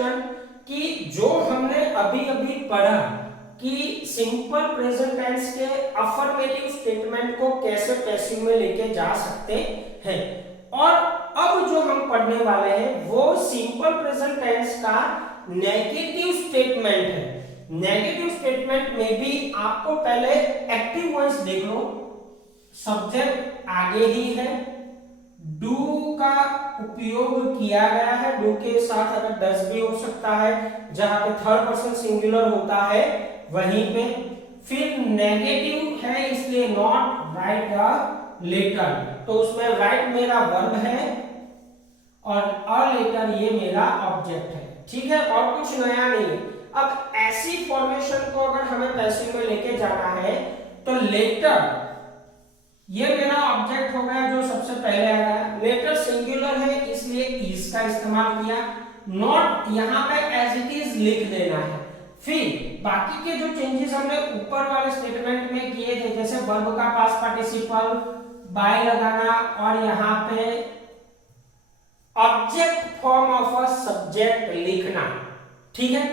Student कि जो हमने अभी अभी पढ़ा कि सिंपल प्रेजेंट टेंस के अफर्मेटिव स्टेटमेंट को कैसे पैसिव में लेके जा सकते हैं, और अब जो हम पढ़ने वाले हैं वो सिंपल प्रेजेंट टेंस का नेगेटिव स्टेटमेंट है। नेगेटिव स्टेटमेंट में भी आपको पहले एक्टिव वॉइस देख लो, सब्जेक्ट आगे ही है, डू का उपयोग किया गया है, डू के साथ अगर डज भी हो सकता है, जहां पे थर्ड पर्सन सिंगुलर होता है वहीं पे, फिर नेगेटिव है इसलिए नॉट राइट अ लेटर, तो उसमें राइट मेरा वर्ब है और अ लेटर ये मेरा ऑब्जेक्ट है, ठीक है, और कुछ नया नहीं है। अब ऐसी फॉर्मेशन को अगर हमें पैसिव में लेके जाना है तो लेटर ये मेरा ऑब्जेक्ट हो गया जो सबसे पहले आया, लेटर सिंगुलर है इसलिए इज का इस्तेमाल किया, नॉट यहां पे एज इट इज लिख देना है। फिर बाकी के जो चेंजेस हमने ऊपर वाले स्टेटमेंट में किए थे, जैसे वर्ब का पास्ट पार्टिसिपल बाय लगाना और यहां पे object form of a subject लिखना, ठीक है।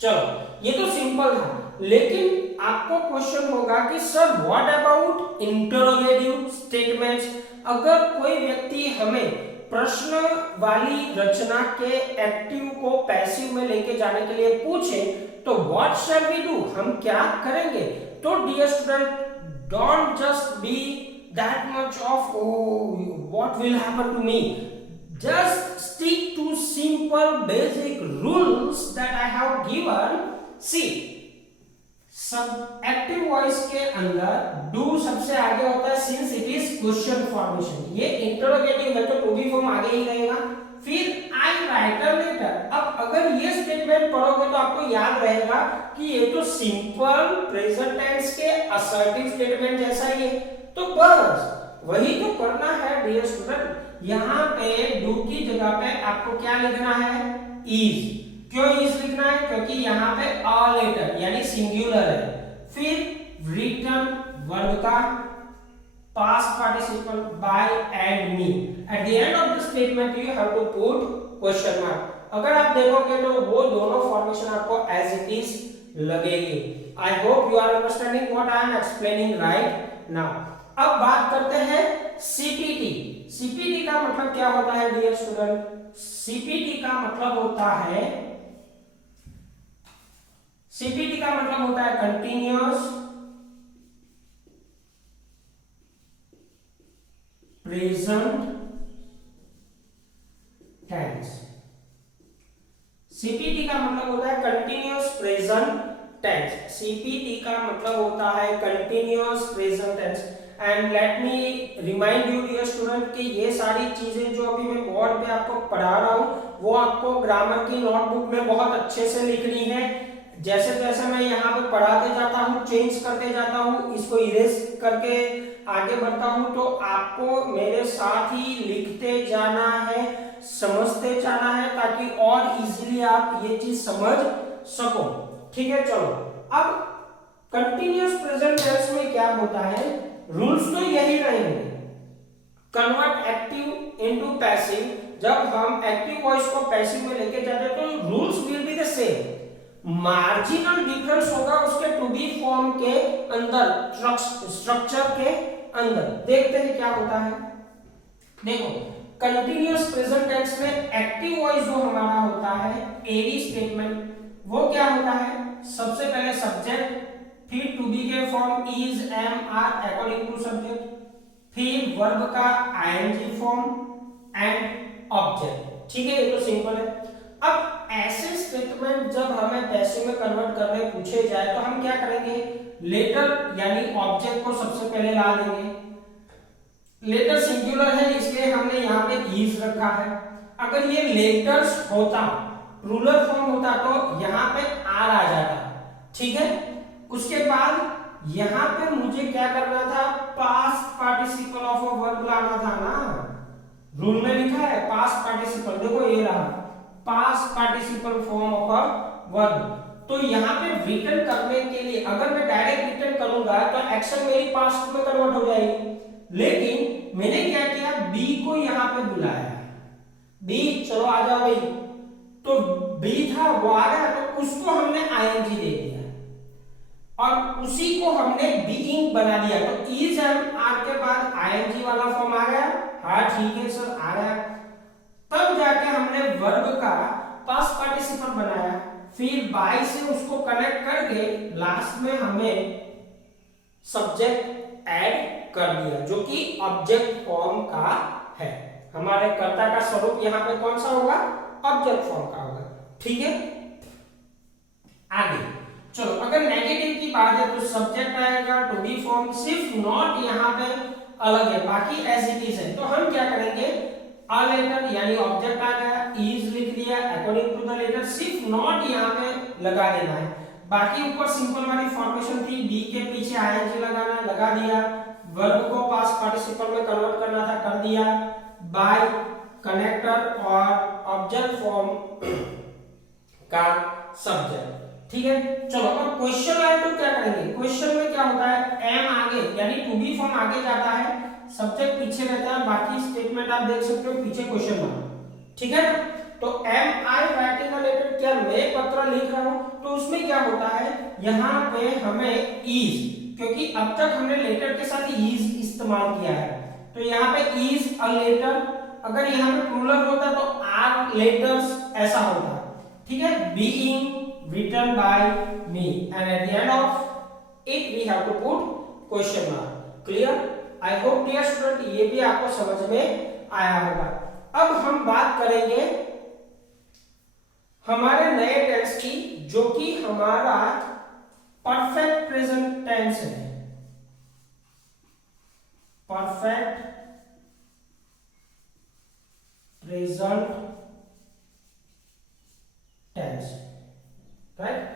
चलो ये तो सिंपल था, लेकिन आपको क्वेश्चन होगा कि sir what about interrogative statements. अगर कोई व्यक्ति हमें प्रश्न वाली रचना के एक्टिव को पैसिव में लेके जाने के लिए पूछे तो व्हाट शैल वी डू, हम क्या करेंगे। तो dear student, don't just be that much of what will happen to me, just stick to simple basic rules that I have given. See, सब एक्टिव वॉइस के अंदर डू सबसे आगे होता है since it is question formation, ये interrogative है तो टू बी फॉर्म आगे ही रहेगा। फिर आई राइट अ लेटर, अब अगर ये स्टेटमेंट पढ़ोगे तो आपको याद रहेगा कि ये तो सिंपल प्रेजेंट टेंस के असर्टिव स्टेटमेंट जैसा ही है, तो बस वही तो करना है डियर स्टूडेंट। यहां पे डू की जगह पे आपको क्या लिखना है, इज। क्यों इज लिखना है, क्योंकि यहां पे अ लेटर यानी सिंगुलर है। फिर रिटन वर्ब का past participle by and me, at the end of the statement you have to put question mark. अगर आप देखोगे तो वो दोनों फॉर्मेशन आपको एज इट इज लगेगी। I hope you are understanding what I am explaining right now. अब बात करते हैं सीपीटी। सीपीटी का मतलब क्या होता है डियर स्टूडेंट, सीपीटी का मतलब होता है, सीपीटी का मतलब होता है कंटिन्यूअस प्रेजेंट टेंस। सीपीटी का मतलब होता है कंटिन्यूअस प्रेजेंट टेंस, सीपीटी का मतलब होता है continuous present tense. And let me remind you dear student कि ये सारी चीजें जो अभी मैं बोर्ड पे आपको पढ़ा रहा हूँ वो आपको ग्रामर की नोटबुक में बहुत अच्छे से लिखनी है। जैसे जैसे मैं यहाँ पे पढ़ाते जाता हूँ, चेंज करते जाता हूँ, इसको इरेज करके आगे बढ़ता हूँ, तो आपको मेरे साथ ही लिखते जाना है, समझते जाना है, ताकि और इजीली आप ये चीज समझ सको, ठीक है। चलो अब कंटिन्यूअस प्रेजेंट टेंस में क्या होता है, रूल्स तो यही रहेंगे, कन्वर्ट एक्टिव इनटू पैसिव। जब हम एक्टिव वॉइस को पैसिव में लेके जाते हैं तो rules will be the same, marginal difference होगा उसके टू बी फॉर्म के अंदर, स्ट्रक्चर के अंदर। देखते हैं क्या होता है। देखो कंटिन्यूअस प्रेजेंट टेंस में एक्टिव वॉइस जो हमारा होता है एडी स्टेटमेंट, वो क्या होता है, सबसे पहले सब्जेक्ट, फिर टू बी के form is, am, are according to subject, फिर वर्ब का आईएनजी फॉर्म एंड ऑब्जेक्ट, ठीक है, ये तो सिंपल है। अब ऐसे स्टेटमेंट जब हमें पैसिव में कन्वर्ट करने पूछे जाए तो हम क्या करेंगे, लेटर यानी ऑब्जेक्ट को सबसे पहले ला देंगे। लेटर सिंगुलर है इसलिए हमने यहाँ पे इज रखा है। अगर ये लेटर्स होता, प्लूरल फॉर्म होता तो यहाँ पे आर आ जाता, ठीक है। उसके बाद यहाँ पे मुझे क्या करना था, past participle of a verb लाना था ना, रूल में लिखा है पास्ट पार्टिसिपल, देखो ये रहा past participle form of a verb. तो यहाँ पे रिटर्न करने के लिए अगर मैं डायरेक्ट रिटर्न करूंगा तो एक्शन मेरी पास्ट में कन्वर्ट हो जाएगी, लेकिन मैंने क्या किया, बी को यहाँ पे बुलाया, बी चलो आ जाओ भाई, तो बी था वो आ गया, तो उसको हमने आईएनजी दे दिया और उसी को हमने बीइंग बना दिया। तो इज एंड आर के बाद आईएनजी वाला फॉर्म आ गया। हाँ ठीक है सर, आ गया। तब जाके हमने वर्ब का पास्ट पार्टिसिपल बनाया, फिर बाय से उसको कनेक्ट करके लास्ट में हमें सब्जेक्ट ऐड कर दिया, जो कि ऑब्जेक्ट फॉर्म का है। हमारे कर्ता का स्वरूप यहाँ पे कौन सा होगा? ऑब्जेक्ट फॉर्म का होगा। ठीक है, आगे चलो। अगर नेगेटिव की बात है तो सब्जेक्ट आएगा टू बी फॉर्म, सिर्फ नॉट यहाँ पे अलग है, बाकी एज इट इज है। तो हम क्या करेंगे, अ लेटर यानी ऑब्जेक्ट आ गया, इज लिख दिया अकॉर्डिंग टू द लेटर, सिर्फ नॉट यहाँ पे लगा देना है। बाकी ऊपर सिंपल वाली फॉर्मेशन थी, बी के पीछे आईएनजी लगाना, लगा दिया। वर्ब को पास्ट पार्टिसिपल में कन्वर्ट करना था, कर दिया। बाय, कनेक्टर और ऑब्जेक्ट फॉर्म का सब्जेक्ट। ठीक है, चलो अब क्वेश्चन आए तो क्या करेंगे। क्वेश्चन में क्या होता है, एम आगे यानी टू बी फॉर्म आगे जाता है, सब्जेक्ट पीछे रहता है, बाकी स्टेटमेंट आप देख सकते हो पीछे क्वेश्चन मार्क। ठीक है, तो am I writing a letter, क्या मैं पत्र लिख रहा हूं, तो उसमें क्या होता है, यहाँ पे हमें इज, क्योंकि अब तक हमने लेटर के साथ इज इस्तेमाल किया है, तो यहाँ पे इज अ लेटर। अगर यहाँ पे प्लूरल होता तो आर लेटर्स ऐसा होता। ठीक है, being written by me and at the end of it we have to put question mark. Clear? I hope dear student ये भी आपको समझ में आया होगा। अब हम बात करेंगे हमारे नए टेंस की, जो कि हमारा परफेक्ट प्रेजेंट टेंस है। Perfect present tense, right.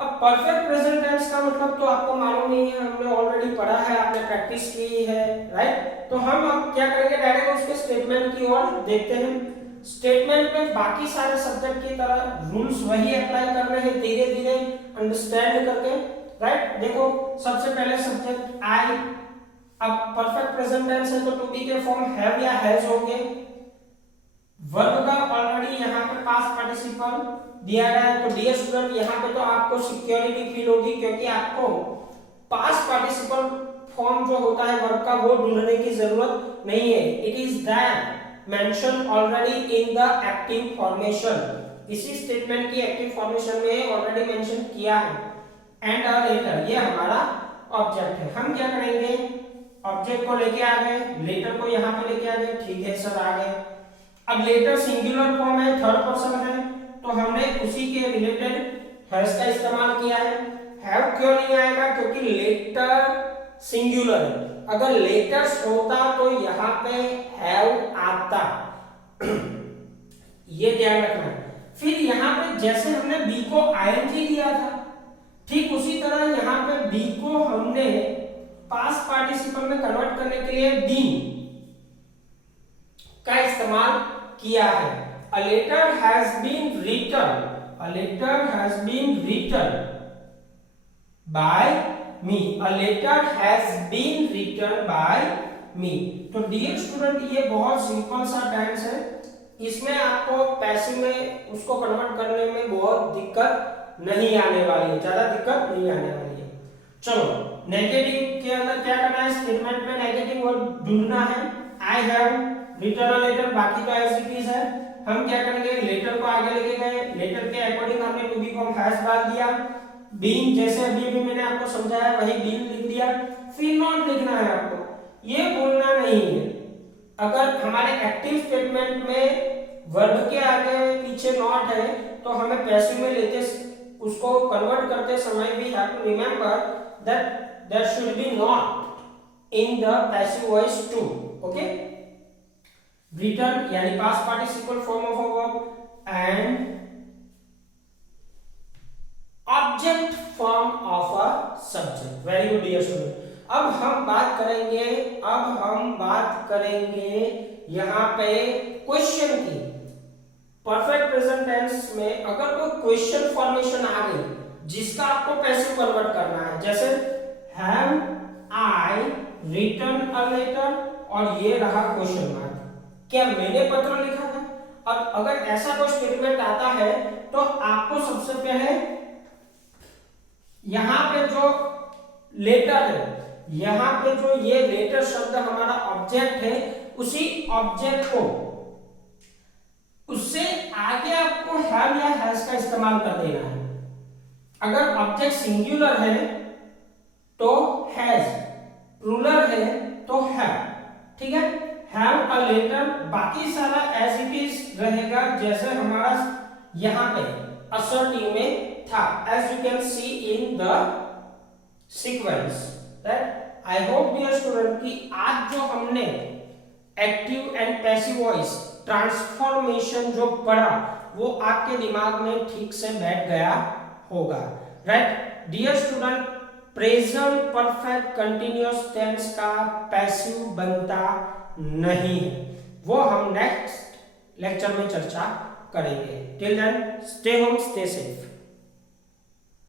अब परफेक्ट प्रेजेंट टेंस का मतलब तो आपको मालूम नहीं है, हमने ऑलरेडी पढ़ा है, आपने प्रैक्टिस की है, राइट। तो हम अब क्या करेंगे, डायरेक्ट उसके स्टेटमेंट की ओर देखते हैं। स्टेटमेंट में बाकी सारे सब्जेक्ट की तरह रूल्स वही अप्लाई कर रहे हैं, धीरे धीरे अंडरस्टैंड करके, राइट। देखो सबसे पहले सब्जेक्ट आई, अब परफेक्ट प्रेजेंट टेंस है तो टू बी के फॉर्म हैव या हैज होंगे। वर्ब का ऑलरेडी यहाँ पे पास्ट पार्टिसिपल दिया गया है, तो डियर स्टूडेंट यहाँ पे तो आपको सिक्योरिटी फील होगी, क्योंकि आपको पास्ट पार्टिसिपल फॉर्म जो होता है वर्ब का वो ढूंढने की जरूरत नहीं है। It is that mention already in the active formation, इसी स्टेटमेंट की एक्टिव फॉर्मेशन में ऑलरेडी मेंशन किया है। एंड अ लेटर, ये हमारा ऑब्जेक्ट है। हम क्या करेंगे, ऑब्जेक्ट को लेके आ गए, लेटर को यहाँ पे लेके आ गए, ठीक है सर आ गए। अब लेटर सिंगुलर फॉर्म है, थर्ड पर्सन है, तो हमने उसी के रिलेटेड हैज का इस्तेमाल किया है। हैव क्यों नहीं आएगा, क्योंकि लेटर सिंगुलर है। अगर लेटर्स होता तो यहाँ पे हैव आता ये ध्यान रखना है। फिर यहाँ पे जैसे हमने बी को आईएनजी दिया था, ठीक उसी तरह यहाँ पे बी को हमने पास्ट पार्टिसिपल में कन्वर्ट करने के लिए बीन का इस्तेमाल किया है। A letter has been written. A letter has been written by me. A letter has been written by me. तो डियर स्टूडेंट ये बहुत सिंपल सा टेंस है, इसमें आपको पैसिव में उसको कन्वर्ट करने में बहुत दिक्कत नहीं आने वाली है, ज्यादा दिक्कत नहीं आने वाली है। चलो नेगेटिव के अंदर क्या करना है, स्टेटमेंट में नेगेटिव वर्ड ढूंढना है। I have written a letter, बाकी तो एज इट इज है। हम क्या करेंगे, लेटर को आगे लेके गए, लेटर के अकॉर्डिंग हमने टू बी फॉर्म हैज डाल दिया। बीन जैसे अभी मैंने आपको समझाया वही बीन लिख दिया। फिर नॉट लिखना है आपको, ये बोलना नहीं है। अगर हमारे एक्टिव स्टेटमेंट में वर्ब के आगे पीछे नॉट है तो हमें पैसिव में लेते उसको कन्वर्ट करते समय भी have to remember that there should be not in the passive voice too. Okay, written यानी past participle form of a verb and object form of a subject. Very good dear student. अब हम बात करेंगे यहाँ पे question की। Perfect present tense में अगर कोई क्वेश्चन फॉर्मेशन आ गई जिसका आपको पैसिव कन्वर्ट करना है, जैसे have I written a letter और ये रहा क्वेश्चन मार्क, क्या मैंने पत्र लिखा था? और अगर ऐसा कोई स्टेटमेंट आता है तो आपको सबसे पहले यहां पे जो लेटर है, यहां पे जो ये लेटर शब्द हमारा ऑब्जेक्ट है, उसी ऑब्जेक्ट को उससे आगे आपको हैव या हैज का इस्तेमाल कर देना है। अगर ऑब्जेक्ट सिंगुलर है तो हैज, प्लूरल है तो हैव, ठीक है। हैव अ लेटर, बाकी सारा एज इट इज रहेगा जैसे हमारा यहां पे असर्टिव में था, as you can see in the sequence. That I hope dear student कि आज जो हमने active and passive voice transformation जो पढ़ा वो आपके दिमाग में ठीक से बैठ गया होगा, right. Dear student, present perfect continuous tense का पैसिव बनता नहीं है, वो हम नेक्स्ट लेक्चर में चर्चा करेंगे। Till then stay home, stay safe.